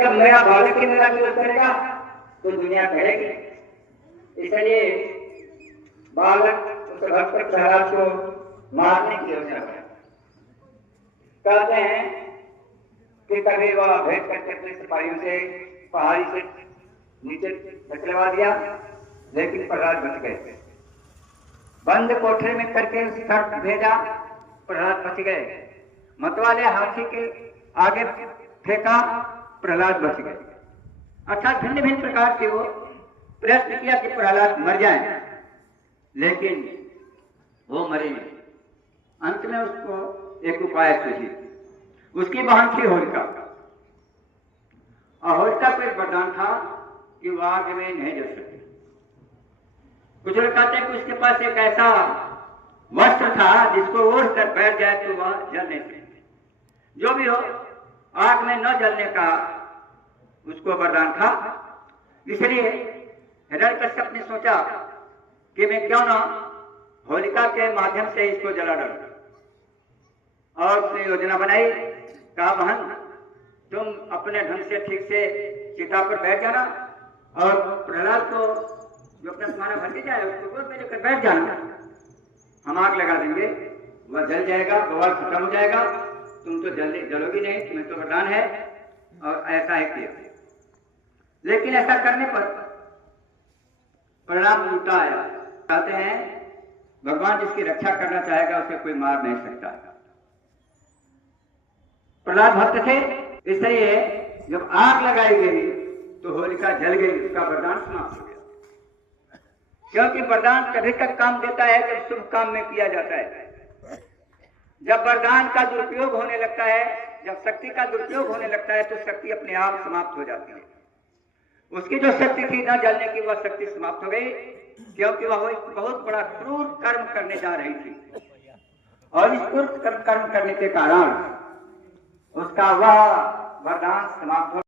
जब मेरा बालक ही मेरा विरोध करेगा तो दुनिया कहेगी। इसलिए बालक उस भक्त प्रहलाद को मारने की योजना बनाई। कहते हैं कि कभी वह भेंट करके अपने सिपाहियों से पहाड़ी से नीचे धकेलवा दिया, लेकिन प्रहलाद बच गए। बंद कोठरी में करके उस तट भेजा, प्रहलाद बच गए। मतवाले हाथी के आगे फेंका, प्रहलाद बच गए। अर्थात भिन्न भिन्न प्रकार से वो प्रयत्न किया कि प्रहलाद मर जाए, लेकिन वो मरे नहीं। अंत में उसको एक उपाय सूझी। उसकी बहन थी होलिका, और होलिका को एक वरदान था कि वह आग में नहीं जल सकती। कुछ लोग कहते हैं कि उसके पास एक ऐसा वस्त्र था जिसको ओढ़ कर बैठ जाए तो वह जल नहीं सकती। जो भी हो, आग में न जलने का उसको वरदान था। इसलिए हिरण्यकश्यप ने सोचा कि मैं क्यों ना होलिका के माध्यम से इसको जला डालूं, और उसने योजना बनाई। कहा, बहन तुम अपने ढंग से ठीक से चिता पर बैठ जाना, और प्रहलाद को जो अपना तुम्हारा भतीजा है उसको गोद में लेकर बैठ जाना, हम आग लगा देंगे, वह जल जाएगा, बवाल खत्म हो जाएगा, तुम तो जलोगी नहीं, तुम्हें तो वरदान है। और ऐसा ही किया। लेकिन ऐसा करने पर परिणाम उल्टा आया। कहते हैं भगवान जिसकी रक्षा करना चाहेगा उसे कोई मार नहीं सकता। प्रहलाद भक्त थे, इसलिए जब आग लगाई गई तो होलिका जल गई, उसका वरदान समाप्त हो गया। क्योंकि वरदान तभी तक काम देता है जब शुभ काम में किया जाता है। जब वरदान का दुरुपयोग होने लगता है, जब शक्ति का दुरुपयोग होने लगता है, तो शक्ति अपने आप समाप्त हो जाती है। उसकी जो शक्ति थी न जलने की, वह शक्ति समाप्त हो गई, क्योंकि वह एक बहुत बड़ा क्रूर कर्म करने जा रही थी, और इस क्रूर कर्म करने के कारण उसका वह वरदान समाप्त हो